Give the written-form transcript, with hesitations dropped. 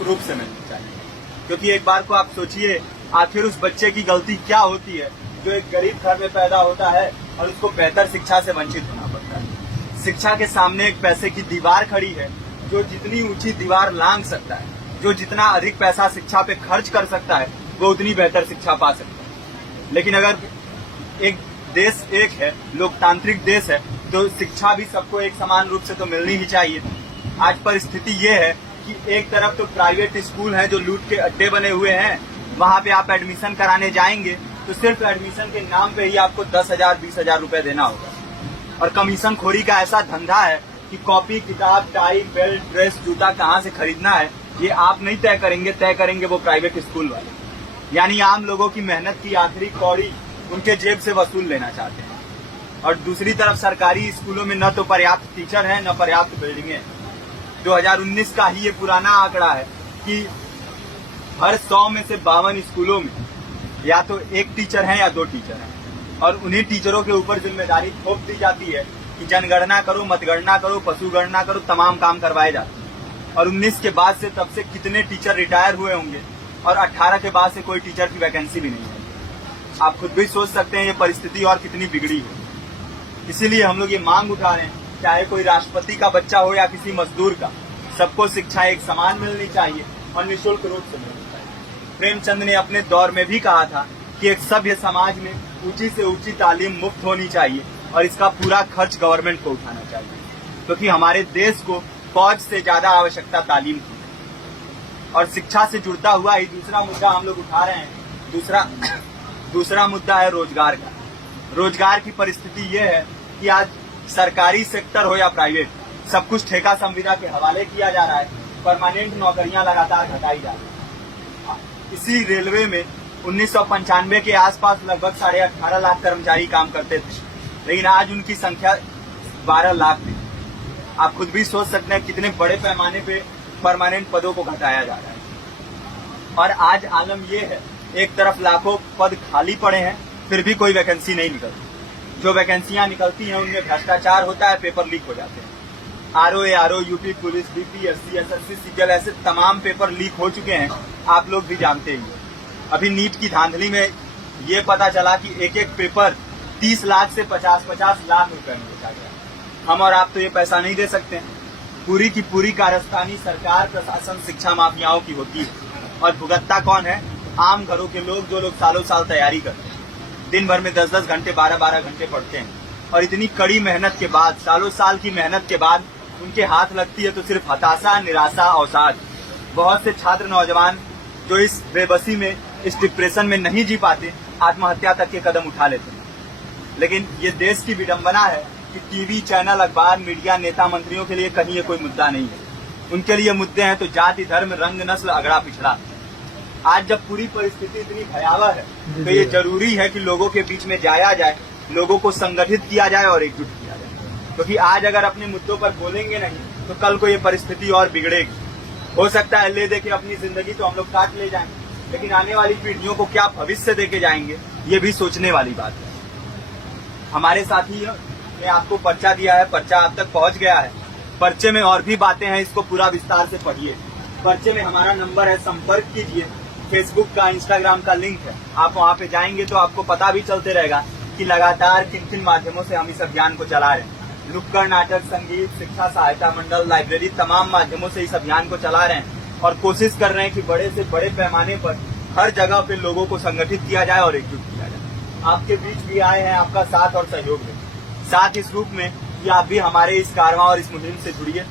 निःशुल्क रूप से मिलनी चाहिए। क्योंकि एक बार को आप सोचिए, आखिर उस बच्चे की गलती क्या होती है जो एक गरीब घर में पैदा होता है और उसको बेहतर शिक्षा से वंचित होना पड़ता है। शिक्षा के सामने एक पैसे की दीवार खड़ी है। जो जितनी ऊंची दीवार लांघ सकता है, जो जितना अधिक पैसा शिक्षा पे खर्च कर सकता है, वो उतनी बेहतर शिक्षा पा सकता है। लेकिन अगर एक देश एक है, लोकतांत्रिक देश है, तो शिक्षा भी सबको एक समान रूप से तो मिलनी ही चाहिए। आज परिस्थिति ये है कि एक तरफ तो प्राइवेट स्कूल हैं जो लूट के अड्डे बने हुए हैं, वहां पे आप एडमिशन कराने जाएंगे तो सिर्फ एडमिशन के नाम पे ही आपको 10,000 20,000 रुपए देना होगा। और कमीशन खोरी का ऐसा धंधा है कि कॉपी, किताब, टाई, बेल्ट, ड्रेस, जूता कहाँ से खरीदना है ये आप नहीं तय करेंगे वो प्राइवेट स्कूल वाले। यानी आम लोगों की मेहनत की आखिरी कौड़ी उनके जेब से वसूल लेना चाहते हैं। और दूसरी तरफ सरकारी स्कूलों में न तो पर्याप्त टीचर हैं, न पर्याप्त बिल्डिंगें हैं। 2019 का ही ये पुराना आंकड़ा है कि हर 100 में से 52 स्कूलों में या तो एक टीचर है या 2 टीचर हैं। और उन्हीं टीचरों के ऊपर जिम्मेदारी थोप दी जाती है कि जनगणना करो, मतगणना करो, पशुगणना करो, तमाम काम करवाए जाते हैं। और 19 के बाद से तब से कितने टीचर रिटायर हुए होंगे और 18 के बाद से कोई टीचर की वैकेंसी भी नहीं है। आप खुद भी सोच सकते हैं ये परिस्थिति और कितनी बिगड़ी है। इसीलिए हम लोग ये मांग उठा रहे हैं, चाहे कोई राष्ट्रपति का बच्चा हो या किसी मजदूर का, सबको शिक्षा एक समान मिलनी चाहिए और निःशुल्क रूप से मिलनी चाहिए। प्रेमचंद ने अपने दौर में भी कहा था कि एक सभ्य समाज में ऊंची से ऊंची तालीम मुफ्त होनी चाहिए और इसका पूरा खर्च गवर्नमेंट को उठाना चाहिए, क्योंकि हमारे देश को फौज से ज्यादा आवश्यकता तालीम की है। और शिक्षा से जुड़ता हुआ ही दूसरा मुद्दा हम लोग उठा रहे हैं। दूसरा मुद्दा है रोजगार का। रोजगार की परिस्थिति ये है कि आज सरकारी सेक्टर हो या प्राइवेट, सब कुछ ठेका संविदा के हवाले किया जा रहा है। परमानेंट नौकरियां लगातार घटाई जा रही है। इसी रेलवे में 1995 के आसपास लगभग 18.5 लाख कर्मचारी काम करते थे, लेकिन आज उनकी संख्या 12 लाख थी। आप खुद भी सोच सकते हैं कितने बड़े पैमाने पे परमानेंट पदों को घटाया जा रहा है। और आज आलम ये है, एक तरफ लाखों पद खाली पड़े हैं, फिर भी कोई वैकेंसी नहीं निकलती। जो वैकेंसियां निकलती हैं उनमें भ्रष्टाचार होता है, पेपर लीक हो जाते हैं। RO, UP police, BPSC, SSC, CGL, ऐसे तमाम पेपर लीक हो चुके हैं, आप लोग भी जानते ही। अभी नीट की धांधली में ये पता चला कि एक एक पेपर 30 लाख से 50-50 लाख रुपए में बेचा गया। हम और आप तो ये पैसा नहीं दे सकते। पूरी की पूरी कारस्तानी सरकार, प्रशासन, शिक्षा माफियाओं की होती है। और भुगतता कौन है? आम घरों के लोग, जो लोग सालों साल तैयारी करते हैं, दिन भर में 10-10 घंटे, 12-12 घंटे पढ़ते हैं। और इतनी कड़ी मेहनत के बाद, सालों साल की मेहनत के बाद उनके हाथ लगती है तो सिर्फ हताशा, निराशा, अवसाद। बहुत से छात्र नौजवान जो इस बेबसी में, इस डिप्रेशन में नहीं जी पाते, आत्महत्या तक के कदम उठा लेते हैं। लेकिन ये देश की विडंबना है कि टीवी चैनल, अखबार, मीडिया, नेता, मंत्रियों के लिए कहीं ये कोई मुद्दा नहीं है। उनके लिए मुद्दे हैं तो जाति, धर्म, रंग, नस्ल, अगड़ा पिछड़ा। आज जब पूरी परिस्थिति इतनी भयावह है तो ये जरूरी है कि लोगों के बीच में जाया जाए, लोगों को संगठित किया जाए और एकजुट किया जाए। क्योंकि आज अगर अपने मुद्दों पर बोलेंगे नहीं तो कल को ये परिस्थिति और बिगड़ेगी। हो सकता है ले दे के अपनी जिंदगी तो हम लोग काट ले जाएंगे, लेकिन आने वाली पीढ़ियों को क्या भविष्य दे के जाएंगे, ये भी सोचने वाली बात है। हमारे साथी ने आपको पर्चा दिया है, पर्चा आप तक पहुंच गया है। पर्चे में और भी बातें हैं, इसको पूरा विस्तार से पढ़िए। पर्चे में हमारा नंबर है, संपर्क कीजिए। फेसबुक का, इंस्टाग्राम का लिंक है, आप वहां पे जाएंगे तो आपको पता भी चलते रहेगा कि लगातार किन किन माध्यमों से हम इस अभियान को चला रहे हैं। नुक्कड़ नाटक, संगीत, शिक्षा सहायता मंडल, लाइब्रेरी, तमाम माध्यमों से इस अभियान को चला रहे हैं और कोशिश कर रहे हैं कि बड़े से बड़े पैमाने पर हर जगह पे लोगों को संगठित किया जाए और एकजुट किया जाए। आपके बीच भी आए हैं आपका साथ और सहयोग में, साथ इस रूप में कि आप भी हमारे इस कारवां और इस मुहिम से जुड़िए।